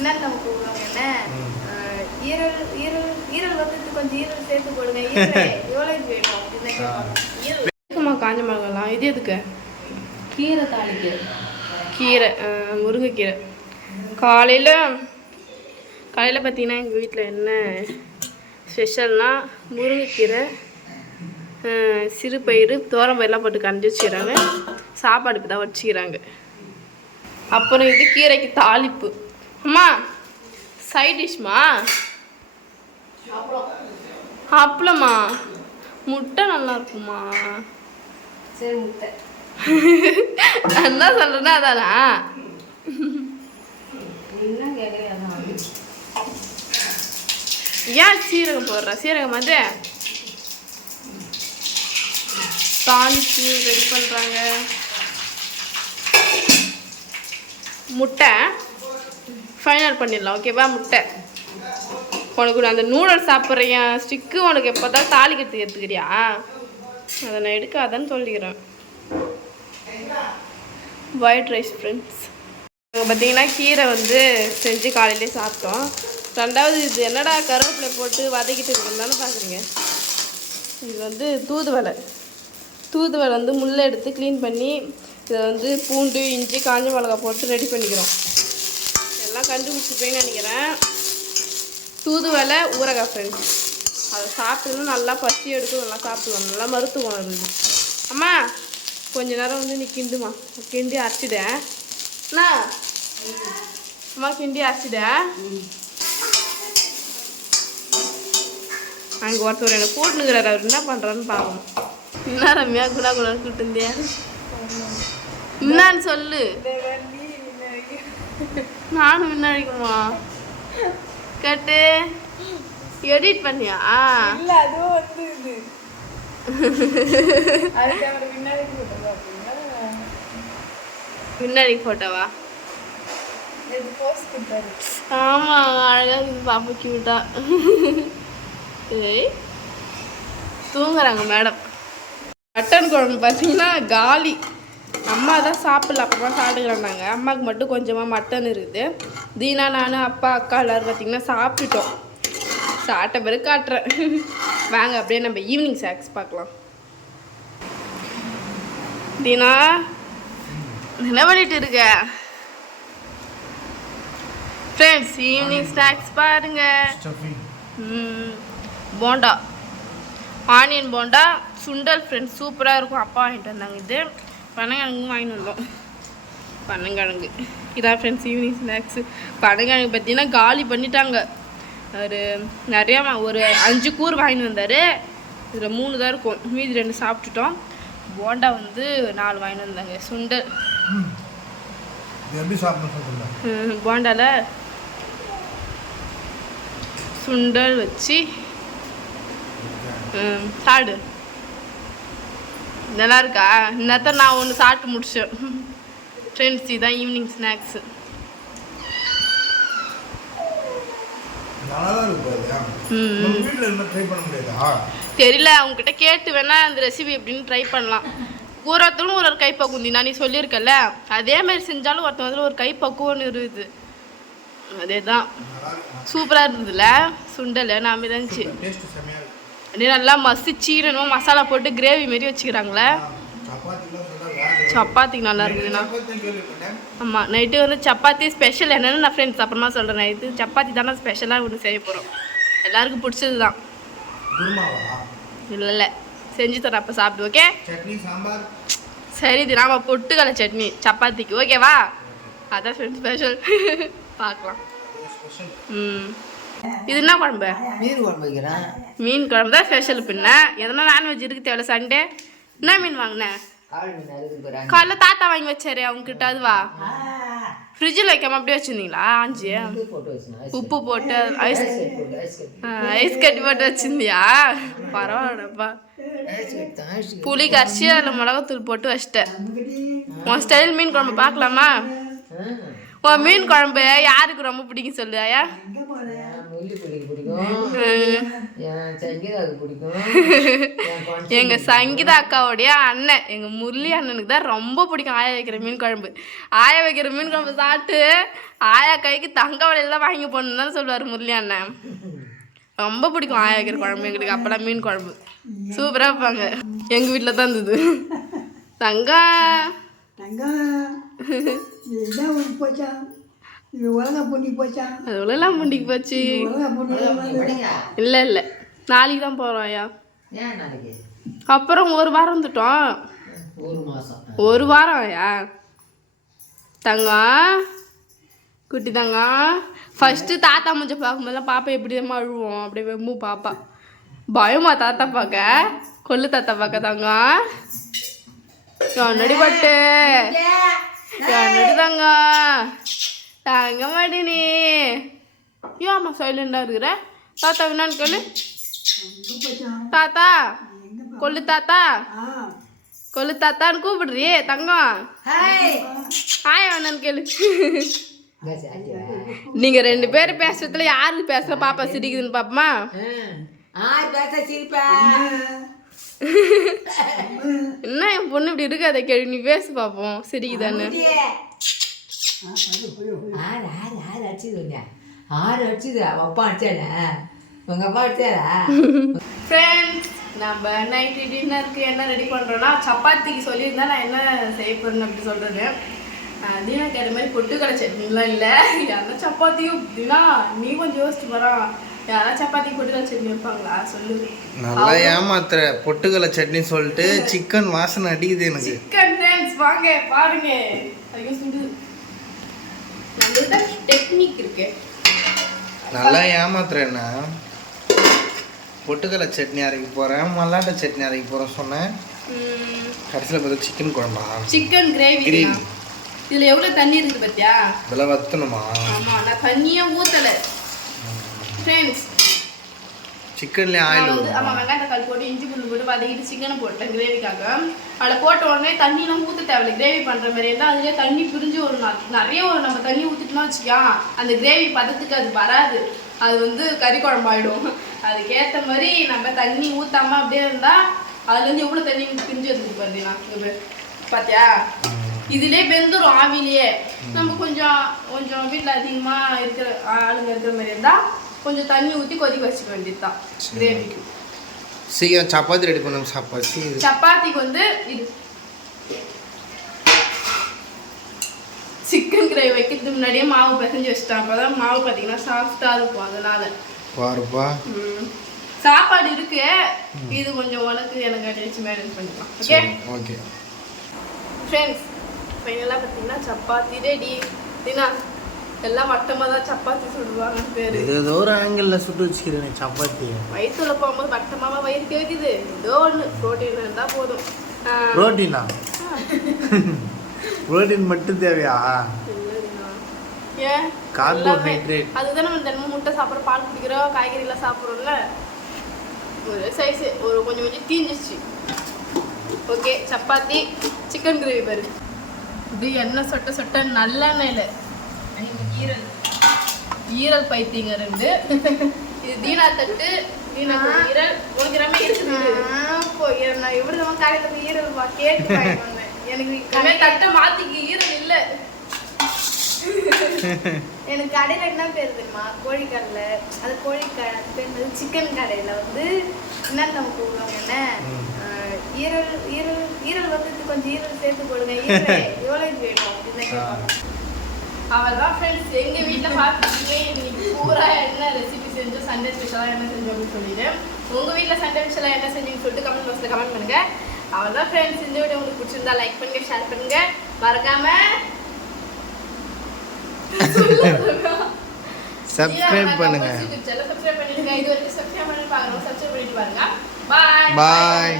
என்னன்னு நம்ம கூப்பிடுவாங்க என்ன ஈரல் ஈரல் ஈரல் வந்து கொஞ்சம் ஈரல் சேர்த்து போடுங்க எவ்வளோ இது வேணும் அப்படின்னு கேட்பாங்க. எதுக்குமா காஞ்ச மிளகாலாம் இது எதுக்கு? கீரை தாளிக்கு. கீரை முருங்கைக்கீரை. காலையில் பார்த்தீங்கன்னா எங்கள் வீட்டில் என்ன ஸ்பெஷல்னால் முருங்கைக்கீரை சிறுபயிறு தோரம்பயிரெலாம் போட்டு கஞ்சி வச்சுக்கிறாங்க. சாப்பாடு இப்போ தான் வச்சுக்கிறாங்க. அப்புறம் இது கீரைக்கு தாளிப்பு. அம்மா சைட் டிஷ்மா அப்பளமா முட்டை நல்லா இருக்குமா? சரி முட்டை என்ன சொல்கிறேன்னா அதானா என்ன கேட்குறியா? ஏன் சீரகம் போடுற? சீரகம் அது தாளிச்சு ரெடி பண்ணுறாங்க. முட்டை ஃபைனல் பண்ணிடலாம் ஓகேவா? முட்டை உனக்கு அந்த நூடுல்ஸ் சாப்பிட்றீங்க ஸ்டிக்கு உனக்கு எப்போ தான் தாளிக்கிறதுக்கு எடுத்துக்கிறியா? அதை நான் எடுக்காதான்னு சொல்லிக்கிறேன். White rice friends. நாங்கள் பார்த்தீங்கன்னா கீரை வந்து செஞ்சு காலையிலே சாப்பிட்டோம். ரெண்டாவது இது என்னடா கருவேப்பிலை போட்டு வதக்கிட்டு இருக்குன்னு பார்க்குறீங்க. இது வந்து தூதுவளை வந்து முள்ளை எடுத்து க்ளீன் பண்ணி இதை வந்து பூண்டு இஞ்சி காஞ்ச மிளகா போட்டு ரெடி பண்ணிக்கிறோம். எல்லாம் கண்டுபிடிச்சிப்பேன்னு நினைக்கிறேன். தூதுவளை ஊறுகாய் ஃப்ரெண்ட்ஸ். அதை சாப்பிட்டதும் நல்லா பசி எடுக்கும். நல்லா சாப்பிடுவோம். நல்லா மருத்துவம் இருக்குது. அம்மா கொஞ்ச நேரம் வந்து நீ கிண்டுமா கிண்டி அரைச்சிட்டேன். அண்ணா அம்மா கிண்டி அரைச்சிட்டேன். அங்கே ஒருத்தர் எனக்கு கூட்டுனுக்கிறார். அவர் என்ன பண்ணுறான்னு பார்க்கணும். என்ன ரம்யா குடா குடான்னு கூட்டுந்தியா? என்னான்னு சொல்லு. நானும் முன்னாடிக்குமா கட்டு எடிட் பண்ணியா? இல்ல அதுவும் வந்து இது அதுக்கு முன்னாடி போட்டோவா? ஆமா அழகா இது பாப்பா கியூட்டா. தூங்குறாங்க மேடம். மட்டன் குழம்பு பார்த்தீங்கன்னா காலி. அம்மா தான் சாப்பிடல, அப்புறமா சாப்பிட்டுக்கிறாங்க. அம்மாவுக்கு மட்டும் கொஞ்சமாக மட்டன் இருக்குது. தீனா நான் அப்பா அக்கா எல்லோரும் பார்த்திங்கன்னா சாப்பிட்டுட்டோம். சாப்பிட்ட பிறகு காட்டுறேன் வாங்க. அப்படியே நம்ம ஈவினிங் ஸ்நாக்ஸ் பார்க்கலாம். தீனா என்ன பண்ணிட்டு இருக்க? ஃப்ரெண்ட்ஸ் ஈவினிங் ஸ்நாக்ஸ் பாருங்க. போண்டா ஆனியன் போண்டா சுண்டல் ஃப்ரெண்ட்ஸ் சூப்பராக இருக்கும். அப்பா வாங்கிட்டு வந்தாங்க. இது பனங்கிழங்கும் வாங்கிட்டு வந்தோம். பனங்கிழங்கு இதான் ஃப்ரெண்ட்ஸ் ஈவினிங் ஸ்நாக்ஸு. பனங்கிழங்கு பார்த்தீங்கன்னா காலி பண்ணிட்டாங்க. ஒரு நிறையா ஒரு 5 கூறு வாங்கிட்டு வந்தார். இதில் 3 தான் இருக்கும். மீதி 2 சாப்பிட்டுட்டோம். போண்டா வந்து 4 வாங்கிட்டு வந்தாங்க. சுண்டல் போண்டாவில் சுண்டல் வச்சு சாடு நல்லா இருக்கா? இன்னத்த நான் ஒன்று சாப்பிட்டு முடிச்சேன் ஃப்ரெண்ட்ஸ். இதுதான் ஈவினிங் ஸ்நாக்ஸு. தெரியல அவங்ககிட்ட கேட்டு வேணா அந்த ரெசிபி எப்படின்னு ட்ரை பண்ணலாம். ஒருத்தரும் ஒரு கைப்பக்குவம் தான் நீ சொல்லியிருக்கல. அதே மாதிரி செஞ்சாலும் ஒருத்தவங்க ஒரு கைப்பக்குவம்னு இருக்குது. அதே தான் சூப்பராக இருந்ததுல சுண்டல். நான் இருந்துச்சு அப்படியே நல்லா மசிச்சு மசாலா போட்டு கிரேவி மாரி வச்சுக்கிறாங்களே. சப்பாத்திக்கு நல்லா இருக்குதுண்ணா. ஆமாம் நைட்டு வந்து சப்பாத்தி ஸ்பெஷல் என்னென்னு நான் ஃப்ரெண்ட்ஸ் அப்புறமா சொல்கிறேன். நைட்டு சப்பாத்தி தானே ஸ்பெஷலாக ஒன்று செய்ய போகிறோம். எல்லாருக்கும் பிடிச்சது தான். இல்லை செஞ்சு தரேன் அப்போ சாப்பிடு. ஓகே சரி இது நாம பொட்டுக்கடலை சட்னி சப்பாத்திக்கு ஓகேவா? அதான் ஃப்ரெண்ட்ஸ் ஸ்பெஷல். பார்க்கலாம். இது என்ன குழம்பு? மீன் குழம்பு வைக்கிறேன். மீன் குழம்பு தான் ஸ்பெஷல். பின்ன எதனா நான்வெஜ் இருக்கு தேவை. சண்டே என்ன மீன் வாங்கினேன்? காலைல தாத்தா வாங்கி வச்சாரு அவங்ககிட்ட. அதுவா ஃப்ரிட்ஜில் வைக்காம அப்படியே வச்சுருந்தீங்களா? ஆஞ்சி உப்பு போட்டு ஐஸ் கட்டி போட்டு வச்சுருந்தியா? பரவாயில்லப்பா. புளி கரைச்சி அதில் மிளகாத்தூள் போட்டு வச்சிட்டேன். உன் ஸ்டைல் மீன் குழம்பு பார்க்கலாமா? உன் மீன் குழம்பு யாருக்கு ரொம்ப பிடிக்கும் சொல்லு. ஆயா முல்லிப்பொடிக்கு பிடிக்கும், என் சங்கீதாவுக்கு பிடிக்கும். எங்க சங்கீதா அக்காவுடைய அண்ணன் எங்க முரளி அண்ணனுக்கு தான் ரொம்ப பிடிக்கும் ஆயா வைக்கிற மீன் குழம்பு. ஆயா வைக்கிற மீன் குழம்பு சாப்பிட்டு ஆயா கைக்கு தங்க வலையில வாங்கி போடணும்னு தான் சொல்லுவார் முரளி அண்ணன். ரொம்ப பிடிக்கும் ஆயா வைக்கிற குழம்பு எங்களுக்கு. அப்பெல்லாம் மீன் குழம்பு சூப்பராக வைப்பாங்க. எங்கள் வீட்டில் தான் இருந்தது. தங்கம் அது உலகெல்லாம் முண்டிக்கு போச்சு. இல்லை இல்லை, நாளைக்கு தான் போகிறோம் ஐயா. அப்புறம் ஒரு வாரம் வந்துட்டோம். ஒரு வாரம் ஐயா. தங்கம் குட்டி தங்கம் ஃபஸ்ட்டு தாத்தா முஞ்ச பார்க்கும்போதெல்லாம் பாப்பா எப்படி தான் அழுவோம். அப்படியே வெம்பு பாப்பா. பயமா தாத்தா பார்க்க, கொள்ளு தாத்தா பார்க்க. தங்கம் என்னடி பட்டு என்னடி தங்கம் தங்க மாட்டி நீ ஏன் அம்மா சைலண்டாக இருக்கிற? தாத்தா என்னான்னு கேளு. தாத்தா கொள்ளு தாத்தா கொள்ளு தாத்தான்னு கூப்பிடுறியே தங்கம். ஆயா வேணான்னு கேளு. நீங்கள் 2 பேரும் பேசுறதுல யாருக்கு பேசுகிற பாப்பா சிரிக்குதுன்னு பாப்பமா? என்ன என் பொண்ணு இப்படி இருக்கு? அதை கேள்வி நீ பேசு பார்ப்போம் சிரிக்குதான்னு. நம்ம நைட்டு டின்னருக்கு என்ன ரெடி பண்ணுறோன்னா, சப்பாத்திக்கு சொல்லியிருந்தா நான் என்ன செய்ய போறேன்னு அப்படி சொல்கிறது. தீனா கேட்ட மாதிரி பொட்டுக்கடலை சட்னிலாம் இல்லை. யாரா சப்பாத்தியும் தீனா நீ கொஞ்சம் யோசிச்சு போகிறான். யாரா சப்பாத்தி பொட்டுக்கடலை சட்னி வைப்பாங்களா சொல்லு. நல்லா ஏமாத்துற. பொட்டுக்கடலை சட்னி சொல்லிட்டு சிக்கன் வாசனை அடிக்குது எனக்கு. சிக்கன் ஃப்ரெண்ட்ஸ் வாங்க பாருங்க. அதுக்கு சுடுது. நம்மள்கிட்ட டெக்னிக் இருக்கு. நல்லா ஏமாத்துறேன்னா பொட்டுக்கடலை சட்னி அரைக்க போகிறேன், மல்லாட்டை சட்னி அரைக்க போகிறேன் சொன்னேன். கடைசியில் பார்த்தா சிக்கன் குழம்பா, சிக்கன் கிரேவி. இதில் எவ்வளோ தண்ணி இருக்குது பார்த்தியா? இதெல்லாம் வற்றணுமா? ஆமாம், நான் தண்ணியே ஊற்றலை ஃப்ரெண்ட்ஸ். சிக்கன்லேயே ஆயில் வந்து ஆமாம், வெங்காயம் தக்காளி போட்டு இஞ்சி பூண்டு போட்டு வதக்கிட்டு சிக்கனை போட்டேன் கிரேவிக்காக. அதில் போட்ட உடனே தண்ணியெலாம் ஊற்ற தேவையில்லை. கிரேவி பண்ணுற மாதிரி இருந்தால் அதிலே தண்ணி பிரிஞ்சு ஒரு நிறைய நம்ம தண்ணி ஊற்றிட்டோம்னா வச்சுக்கா அந்த கிரேவி பதத்துக்கு அது வராது. அது வந்து கறி குழம்பாயிடும். அதுக்கேற்ற மாதிரி நம்ம தண்ணி ஊற்றாமல் அப்படியே இருந்தால் அதுலேருந்து எவ்வளோ தண்ணி பிரிஞ்சு வந்துருக்கு பார்த்தீங்கன்னா பார்த்தியா? இதிலே வெந்துடும் ஆவிலேயே. நம்ம கொஞ்சம் கொஞ்சம் வீட்டில் அதிகமாக இருக்கிற ஆளுங்க இருக்கிற மாதிரி இருந்தால் கொஞ்சம் தண்ணி ஊற்றி கொதிக்க வச்சுக்க வேண்டியது தான் கிரேவிக்கு. சீக்கிரம் சப்பாத்தி ரெடி பண்ணணும். சப்பாத்திக்கு வந்து இது சிக்கன் கிரேவி வைக்கிறதுக்கு முன்னாடியே மாவு பிசைஞ்சு வச்சுட்டேன். அப்போ தான் மாவு பார்த்தீங்கன்னா சாஃப்டாக இருக்கும். அதனால பாருப்பா சாப்பாடு இருக்கு. இது கொஞ்சம் உனக்கு எனக்கு அடிச்சு மேனேஜ் பண்ணிக்கலாம். ஓகே ஓகே ஃப்ரெண்ட்ஸ், ஃபைனலாக பார்த்தீங்கன்னா சப்பாத்தி ரெடி. தினா எல்லாம் வட்டமாக தான் சப்பாத்தி சுடுவாங்க பேர். ஏதோ ஒரு ஆங்கிளில் சுட்டு வச்சுக்கிறேன் சப்பாத்தி. வயிற்றுல போகும்போது வட்டமாக வயிறு கேட்குது. ஏதோ ஒன்று ப்ரோட்டீன் இருந்தால் போதும். ப்ரோட்டீனா? ப்ரோட்டீன் மட்டும் தேவையா? ஏன் கார்போஹைட்ரேட். அதுதான் நம்ம தினமும் முட்டை சாப்பிட்றோம், பால் குடிக்கிறோம், காய்கறிலாம் சாப்பிட்றோம்ல. ஒரு சைஸு ஒரு கொஞ்சம் கொஞ்சம் தீஞ்சிச்சு. ஓகே, சப்பாத்தி சிக்கன் கிரேவி பாரு. இப்படி எண்ணெய் சொட்ட சொட்ட நல்லெண்ணெயில் ஈரல் ஈரல் பைத்தியங்க 2. இது தீனா தட்டு, தீனா ஈரல். உனக்கு ரொம்ப இருக்குது. நான் எப்படி நம்ம காலையில் ஈரல் கேட்டு வந்தேன். எனக்கு இனிமே தட்டை மாற்றிக்கு ஈரல் இல்லை. எனக்கு கடையில் என்ன பேர் தெரியுமா? கோழிக்கடையில். அது கோழிக்கடை பேர் சிக்கன் கடையில் வந்து என்னன்னு நம்ம கூப்பிடுவாங்க. என்ன ஈரல் ஈரல் ஈரல் வந்து கொஞ்சம் ஈரல் சேர்த்து போடுங்க. ஈரல் எவ்வளோ வேணும் அப்படின்னு கேட்பாங்க. அவர் தான் ஃப்ரெண்ட்ஸ் எங்கள் வீட்டில் பார்த்துக்கிட்டே இன்னைக்கு பூரா என்ன ரெசிபி செஞ்சோம், சண்டே ஸ்பெஷலாக என்ன செஞ்சோம் அப்படின்னு சொல்லிட்டு. உங்கள் வீட்டில் சண்டே ஸ்பெஷலாக என்ன செஞ்சீங்கன்னு சொல்லிட்டு கமெண்ட் பாக்ஸில் கமெண்ட் பண்ணுங்கள். அவர் தான் ஃப்ரெண்ட்ஸ் இந்த வீடியோ உங்களுக்கு பிடிச்சிருந்தா லைக் பண்ணுங்கள், ஷேர் பண்ணுங்கள், மறக்காமல் சப்ஸ்கிரைப் பண்ணுங்க. சப்ஸ்கிரைப் பண்ணிடுங்க. இது வரைக்கும் சப்ஸ்கிரைப் பண்ணி பாருங்க, சப்ஸ்கிரைப் பண்ணிட்டு பாருங்க. பாய் பாய்.